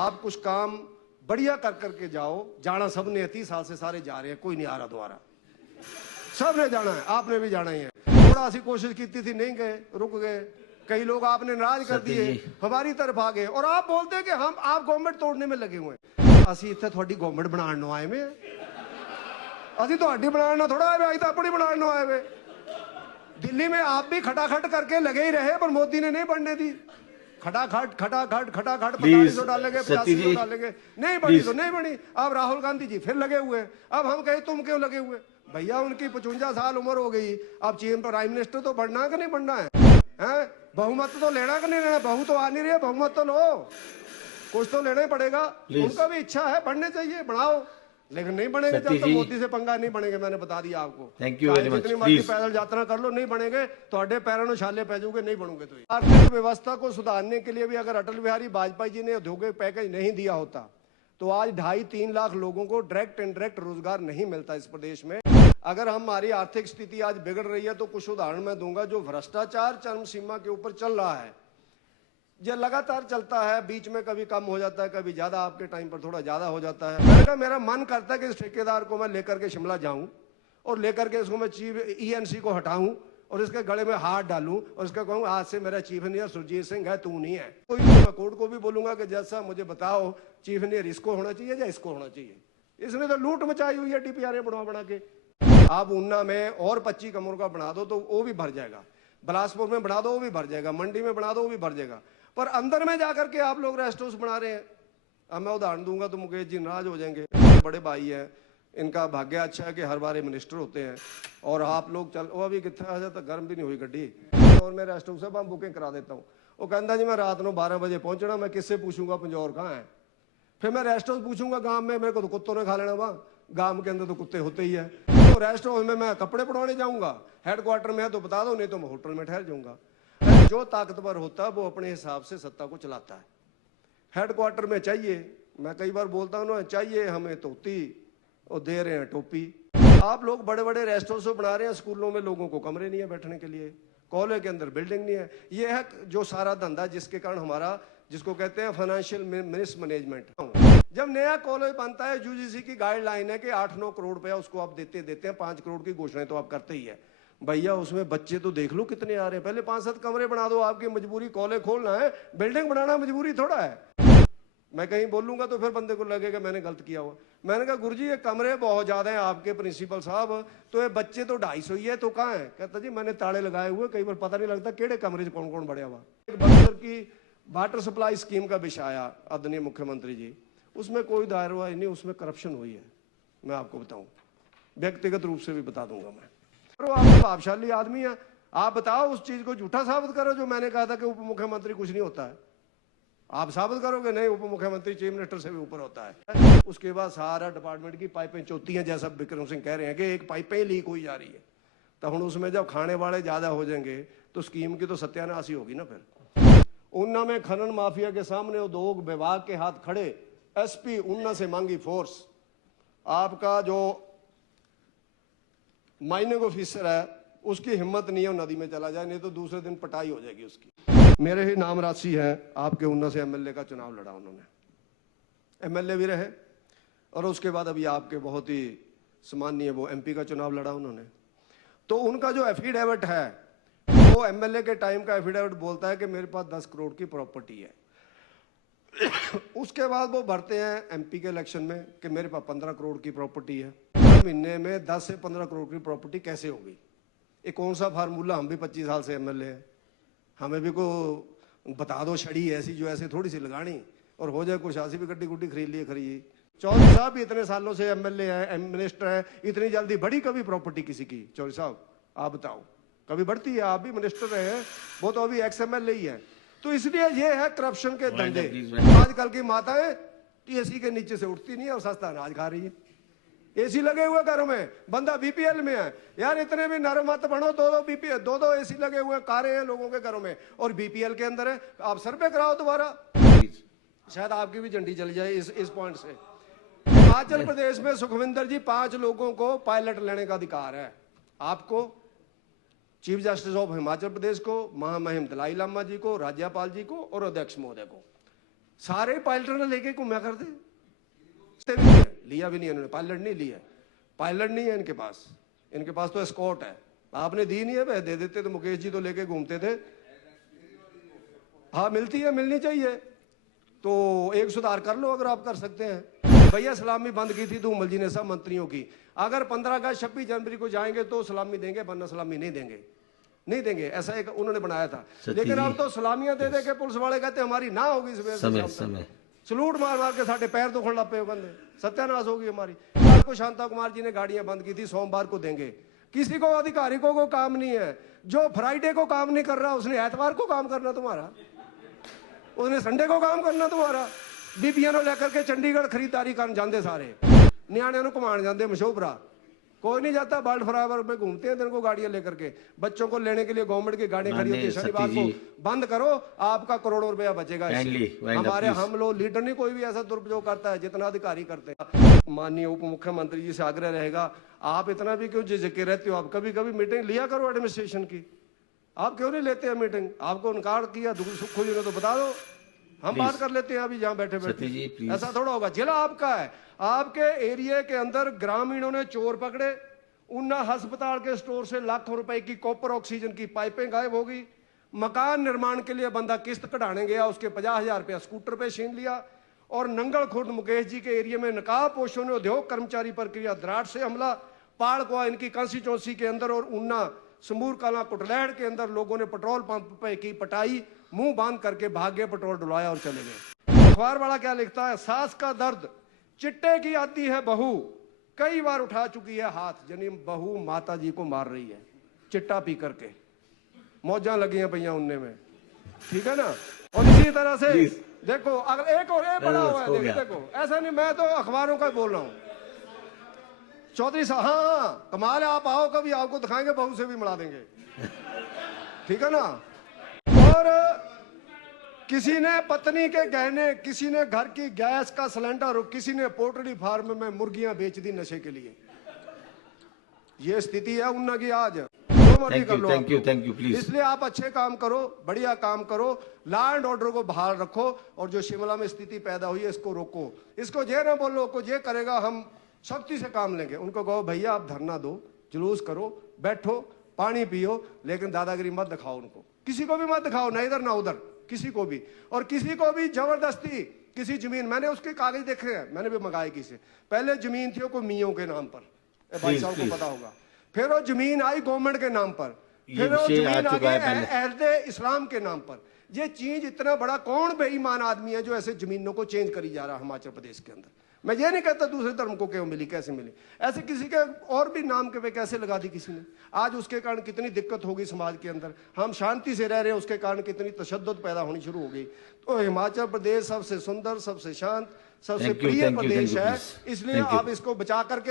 आप कुछ काम बढ़िया कर करके जाओ। जाना सबने 30 साल से सारे जा रहे हैं, कोई नहीं आ रहा दोबारा। सबने जाना है, आपने भी जाना ही है। थोड़ा सी कोशिश की थी, नहीं गए, रुक गए। कई लोग आपने नाराज कर दिए, हमारी तरफ आ गए। और आप बोलते हैं कि हम आप गवर्नमेंट तोड़ने में लगे हुए हैं। असि इत्थे थोड़ी गवर्नमेंट बनाने आए में, असि थोड़ी बनाना थोड़ा आए, अभी तो अपनी बनाने आए हुए। दिल्ली में आप भी खटाखट करके लगे ही रहे, पर मोदी ने नहीं बढ़ने दी। खटाखट खटाखट खटाखट 4500 डालेंगे, 8500 डालेंगे, नहीं बनी तो नहीं बनी। अब राहुल गांधी जी फिर लगे हुए। अब हम कहे तुम क्यों लगे हुए? भैया उनकी 55 साल उम्र हो गई। अब चीफ प्राइम मिनिस्टर तो बढ़ना कि नहीं बढ़ना है? बहुमत तो लेना कि नहीं लेना? बहु तो आ नहीं रही है, बहुमत तो लो, कुछ तो लेना ही पड़ेगा। उनका भी इच्छा है, बढ़ने चाहिए, बढ़ाओ, लेकिन नहीं बनेंगे जब तक मोदी से पंगा नहीं बनेंगे। मैंने बता दिया आपको। Thank you very much. जितनी मर्जी पैदल यात्रा कर लो, नहीं बनेंगे तो अड्डे पैरों में छाले पै जाओगे, नहीं बनोगे। तो आर्थिक व्यवस्था को सुधारने के लिए भी अगर अटल बिहारी वाजपेयी जी ने औद्योगिक पैकेज नहीं दिया होता तो आज 2.5-3 लाख लोगों को डायरेक्ट इनडायरेक्ट रोजगार नहीं मिलता इस प्रदेश में। अगर हमारी आर्थिक स्थिति आज बिगड़ रही है तो कुछ उदाहरण मैं दूंगा। जो भ्रष्टाचार चरम सीमा के ऊपर चल रहा है, ये लगातार चलता है, बीच में कभी कम हो जाता है, कभी ज्यादा, आपके टाइम पर थोड़ा ज्यादा हो जाता है। मेरा मन करता है कि इस ठेकेदार को मैं लेकर के शिमला जाऊं और लेकर के इसको मैं चीफ ENC को हटाऊं और इसके गले में हाथ डालूं और इसका कहूं आज से मेरा चीफ इंजीनियर सुरजीत सिंह है, तू नहीं है। कोई मैं कोर्ट को भी बोलूंगा कि जज साहब मुझे बताओ चीफ इंजीनियर इसको होना चाहिए या इसको होना चाहिए? इसने तो लूट मचाई हुई है DPRA बना बना के। आप ऊना में और 25 कमरों का बना दो तो वो भी भर जाएगा, बिलासपुर में बना दो वो भी भर जाएगा, मंडी में बना दो वो भी भर जाएगा, पर अंदर में जाकर के आप लोग रेस्ट हाउस बना रहे हैं। अब मैं उदाहरण दूंगा तो मुकेश जी नाराज हो जाएंगे, बड़े भाई हैं, इनका भाग्य अच्छा है कि हर बार मिनिस्टर होते हैं। और आप लोग चल वो अभी कितना आ जाता, गर्म भी नहीं हुई गड्डी, और मैं रेस्ट हाउस से बुकिंग करा देता हूँ। वो कहता जी मैं रात को 12 बजे पहुंचना, मैं किससे पूछूंगा पंजौर कहाँ है? फिर मैं रेस्ट हाउस पूछूंगा गाँव में, मेरे को तो कुत्तों ने खा लेना, वहाँ गाँव के अंदर तो कुत्ते होते ही है। तो रेस्ट हाउस में मैं कपड़े पड़वाने जाऊंगा, हेडक्वार्टर में है तो बता दो, नहीं तो मैं होटल में ठहर जाऊंगा। जो ताकतवर होता है वो अपने हिसाब से सत्ता को चलाता है। हेडक्वार्टर में चाहिए, मैं कई बार बोलता हूँ ना, चाहिए हमें तोती और दे रहे हैं टोपी। आप लोग बड़े बड़े रेस्ट हाउस बना रहे हैं, स्कूलों में लोगों को कमरे नहीं है बैठने के लिए, कॉलेज के अंदर बिल्डिंग नहीं है। ये है जो सारा धंधा जिसके कारण हमारा, जिसको कहते हैं फाइनेंशियल मिसमैनेजमेंट। जब नया कॉलेज बनता है, UGC की गाइडलाइन है कि 8-9 करोड़ रुपया उसको आप देते हैं, 5 करोड़ की घोषणाएं तो आप करते ही है। भैया उसमें बच्चे तो देख लो कितने आ रहे हैं, पहले 5-7 कमरे बना दो। आपकी मजबूरी कॉलेज खोलना है, बिल्डिंग बनाना मजबूरी थोड़ा है। मैं कहीं बोलूंगा तो फिर बंदे को लगेगा मैंने गलत किया हुआ। मैंने कहा गुरुजी ये कमरे बहुत ज्यादा हैं आपके प्रिंसिपल साहब, तो ये बच्चे तो 250 ही है, तो कहाँ है? कहता जी मैंने ताले लगाए हुए, कई बार पता नहीं लगता केड़े कमरे से कौन कौन बढ़िया हुआ। बक्सर की वाटर सप्लाई स्कीम का विषय आया, आदरणीय मुख्यमंत्री जी, उसमें कोई दायर हुआ नहीं, उसमें करप्शन हुई है। मैं आपको बताऊं, व्यक्तिगत रूप से भी बता दूंगा मैं। आप प्रभावशाली आदमी है, आप बताओ उस चीज को झूठा साबित करो जो मैंने कहा था कि उप मुख्यमंत्री कुछ नहीं होता है। आप साबित करोगे नहीं, उप मुख्यमंत्री चीफ मिनिस्टर से भी ऊपर होता है। उसके बाद सारा डिपार्टमेंट की पाइपें चौथी हैं, जैसा विक्रम सिंह कह रहे हैं कि एक पाइपें लीक हुई जा रही है। तो हम उसमें जब खाने वाले ज्यादा हो जाएंगे तो स्कीम की तो सत्यानाश ही होगी ना। फिर ऊना में खनन माफिया के सामने उद्योग विभाग के हाथ खड़े, SP ऊना से मांगी फोर्स। आपका जो माइनिंग ऑफिसर है उसकी हिम्मत नहीं है नदी में चला जाए, नहीं तो दूसरे दिन पटाई हो जाएगी उसकी। मेरे ही नाम राशि है, आपके ऊना से MLA का चुनाव लड़ा उन्होंने, MLA भी रहे, और उसके बाद अभी आपके बहुत ही सम्मानीय वो MP का चुनाव लड़ा उन्होंने। तो उनका जो एफिडेविट है वो MLA के टाइम का एफिडेविट बोलता है कि मेरे पास 10 करोड़ की प्रॉपर्टी है। उसके बाद वो भरते हैं MP के इलेक्शन में कि मेरे पास 15 करोड़ की प्रॉपर्टी है। महीने में 10 से 15 करोड़ की प्रॉपर्टी कैसे हो गई? ये कौन सा फार्मूला? हम भी 25 साल से MLA हैं, हमें भी को बता दो छड़ी ऐसी जो ऐसे थोड़ी सी लगानी और हो जाए कुछ। ऐसी भी गड्डी गुड्डी खरीद लिए खरीदी। चौधरी साहब भी इतने सालों से MLA हैं, मिनिस्टर हैं, इतनी जल्दी बढ़ी कभी प्रॉपर्टी किसी की? चौधरी साहब आप बताओ, कभी बढ़ती है? आप भी मिनिस्टर रहे हैं, वो तो अभी ex-MLA ही है। तो इसलिए ये है करप्शन के धंधे। आजकल की माताएं TSC के नीचे से उठती नहीं है और सस्ता अनाज खा रही है। AC लगे हुए घरों में, बंदा BPL में है। यार इतने भी नरम मत बनो, दो AC लगे हुए कारें हैं लोगों के घरों में और BPL के अंदर है। आप सर्वे कराओ दोबारा, शायद आपकी भी झंडी चल जाए इस पॉइंट से। हिमाचल प्रदेश में सुखविंदर जी 5 लोगों को पायलट लेने का अधिकार है। आपको, chief justice of Himachal Pradesh को, महामहिम दलाई लामा जी को, राज्यपाल जी को और अध्यक्ष महोदय को। सारे पायलट ने लेके घूमया करते भी नहीं है, लिया भी नहीं इन्होंने, पायलट नहीं लिया, पायलट नहीं है इनके पास तो एस्कॉर्ट है। आपने दी नहीं है, दे देते तो मुकेश जी तो लेके घूमते थे। हाँ मिलती है, मिलनी चाहिए, तो एक सुधार कर लो अगर आप कर सकते हैं। भैया सलामी बंद की थी धूमल जी ने सब मंत्रियों की, अगर 15 अगस्त 26 जनवरी को जाएंगे तो सलामी देंगे, वरना सलामी नहीं देंगे, नहीं देंगे, ऐसा एक उन्होंने बनाया था। लेकिन अब तो सलामियां दे दे के पुलिस वाले कहते हमारी ना होगी सुबह से सलूट मार मार के साढ़े पैर तो खोलना पे बंदे, सत्यानाश होगी हमारी। कल को शांता कुमार जी ने गाड़ियां बंद की थी, सोमवार को देंगे। किसी को अधिकारी को काम नहीं है, जो फ्राइडे को काम नहीं कर रहा उसने एतवार को काम करना तुम्हारा, उसने संडे को काम करना तुम्हारा। बीबियां लेकर के चंडीगढ़ खरीदारी कर जाते, सारे न्याणिया घुमान जाते मशोबरा, कोई नहीं जाता। बर्ड फ्लावर में घूमते हैं दिन को गाड़ियां लेकर के, बच्चों को लेने के लिए गवर्नमेंट की गाड़ियां खड़ी होती है। शनिवार को बंद करो, आपका करोड़ों रुपया बचेगा। हमारे हम लोग लीडर नहीं कोई भी ऐसा दुरुपयोग करता है जितना अधिकारी करते हैं। माननीय उप मुख्यमंत्री जी से आग्रह रहेगा, आप इतना भी क्यों झिझके रहते हो, आप कभी कभी मीटिंग लिया करो एडमिनिस्ट्रेशन की, आप क्यों नहीं लेते हैं मीटिंग? आपको इनकार किया सुख खुली ने तो बता दो, हम बात कर लेते हैं अभी जहां बैठे बैठे। ऐसा थोड़ा होगा, जिला आपका है, आपके एरिया के अंदर ग्रामीणों ने चोर पकड़े, उन्ना अस्पताल के स्टोर से लाखों रुपए की कॉपर ऑक्सीजन की पाइपें गायब हो गई। मकान निर्माण के लिए बंदा किस्त कढ़ाने गया, उसके 50,000 रुपया स्कूटर पे छीन लिया। और नंगल खुर्द मुकेश जी के एरिया में नकाब पोशों ने उद्योग कर्मचारी पर किया द्राट से हमला। पाड़कुआ इनकी कंस्टिट्यूंसी के अंदर और उन्ना समूर कला कुटलैड़ के अंदर लोगों ने पेट्रोल पंप पे की पटाई, मुंह बांध करके भागे, पेट्रोल डुलाया और चले गए। अखबार वाला क्या लिखता है, सास का दर्द चिट्टे की आती है बहू, कई बार उठा चुकी है हाथ, यानी बहू माता जी को मार रही है चिट्टा पी करके, मौजा लगी हैं भैया उनने में, ठीक है ना। और इसी तरह से देखो अगर एक और बड़ा हुआ है, देखो ऐसा नहीं, मैं तो अखबारों का बोल रहा हूं। चौधरी साहब, हाँ कमाल है, आप आओ कभी, आपको दिखाएंगे, बहू से भी मिला देंगे, ठीक है ना। और किसी ने पत्नी के गहने, किसी ने घर की गैस का सिलेंडर, और किसी ने पोल्ट्री फार्म में मुर्गियां बेच दी नशे के लिए। ये स्थिति है उन्ना की आज। Thank you please. इसलिए आप अच्छे काम करो, बढ़िया काम करो, लॉ एंड ऑर्डर को बहाल रखो, और जो शिमला में स्थिति पैदा हुई है इसको रोको। इसको ये ना बोलो को ये करेगा हम सख्ती से काम लेंगे, उनको कहो भैया आप धरना दो, जुलूस करो, बैठो, पानी पियो, लेकिन दादागिरी मत दिखाओ उनको, किसी को भी मत दिखाओ, ना इधर ना उधर, किसी को भी। और किसी को भी जबरदस्ती किसी जमीन, मैंने उसके कागज देखे हैं, मैंने भी मंगाए किसी, पहले जमीन थी को मियों के नाम पर, भाई साहब को पता होगा, फिर वो जमीन आई गवर्नमेंट के नाम पर, फिर वो जमीन आ गई अहले इस्लाम के नाम पर। ये चीज इतना बड़ा, कौन बेईमान आदमी है जो ऐसे जमीनों को चेंज करी जा रहा है हिमाचल प्रदेश के अंदर। मैं ये नहीं कहता दूसरे धर्म को क्यों मिली, कैसे मिली, ऐसे किसी के और भी नाम के पे कैसे लगा दी किसी ने, आज उसके कारण कितनी दिक्कत होगी समाज के अंदर। हम शांति से रह रहे हैं, उसके कारण कितनी तशद्दुद पैदा होनी शुरू हो गई। तो हिमाचल प्रदेश सबसे सुंदर, सबसे शांत, सबसे प्रिय प्रदेश है, इसलिए आप इसको बचा करके